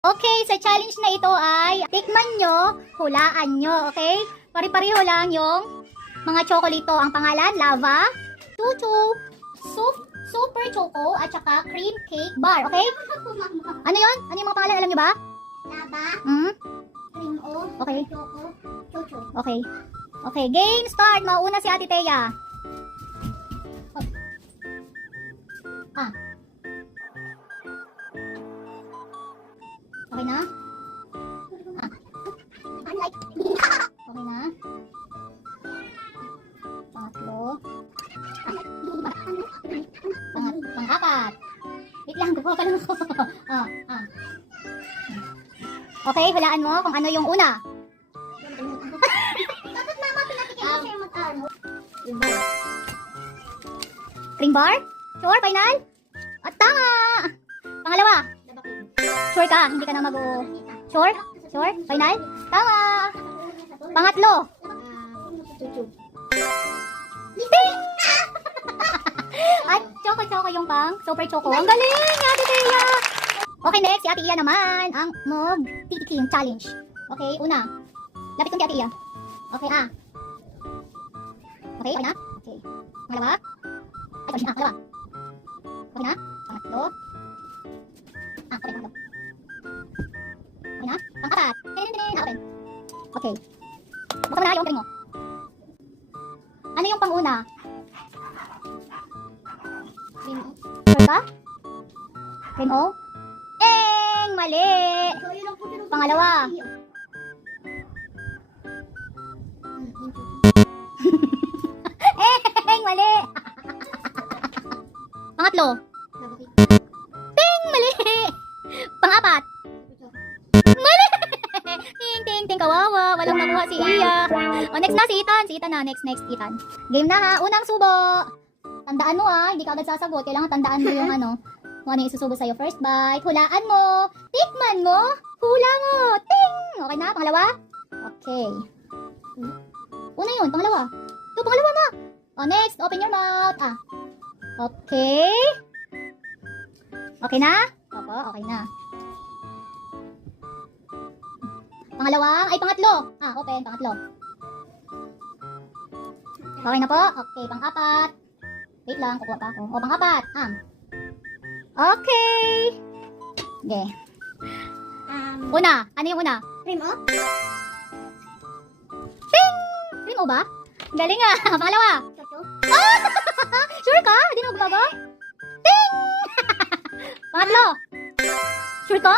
Okay, sa challenge na ito ay tikman nyo, hulaan nyo, okay? Pari-pareho lang yung mga chocolito. Ang pangalan, lava, chuchu, super choco, at saka cream cake bar, okay? Ano yon? Ano yung mga pangalan, alam nyo ba? Lava, Hmm? cream o, Okay. choco, chuchu. Okay. Okay, game start. Mauna si Ate Thea. Ah. Okay na? Unlike, Okay na? Pangatlo. Pang-apat. Wait lang, gumawa pa lang ako. Okay, hulaan mo kung ano yung una. Bakit mama pinatigil mo siya mag-ano? Cream bar? Sure, final? At tama! Pangalawa. Sure ka? Hindi ka na Sure? Sure? Final? Tama! Pangatlo. Chuchu. At choco-choco yung pang super choco. Ang galing, Ate Thea! Okay, next, si Ate Iya naman ang mag-titikim challenge. Okay, una. Lapit kong si Ate Iya. Okay, Okay, okay na? Okay. Pangalawa. Ay, sorry, pangalawa. Okay na? Pangatlo. Okay, pangatlo. Okay na? Pang-apat. Open. Okay. Buksan mo na yung drink mo. Ano yung pang-una? Sure ka? Cream O? Mali! Pangalawa. Mali! Pangatlo. Mali! Pang-apat. Mali! Ting, kawawa. Walang nakuha si Iya. O, next na si Ethan. Si Ethan na. Next, Ethan. Game na ha. Unang subo. Tandaan mo hindi ka agad sasagot. Kailangan tandaan mo yung kung ano yung isusubo sa'yo. First bite. Hulaan mo. Tikman mo. Hula mo. Ting! Okay na? Pangalawa? Okay. Una yun. Pangalawa. Ito, pangalawa na. O, next. Open your mouth. Okay. Okay na? Opo, okay na. Pangalawang, pangatlo. Open, pangatlo. Okay na po? Okay, pang-apat. Wait lang, kukuha pa ako. O, pang-apat. Okay. Okay. Una, ano yung una? Cream o? Ting! Cream O ba? Galing Pangalawa. Chuchu. Sure ka? Hindi na magbago? Ting! Pangatlo. Sure ka?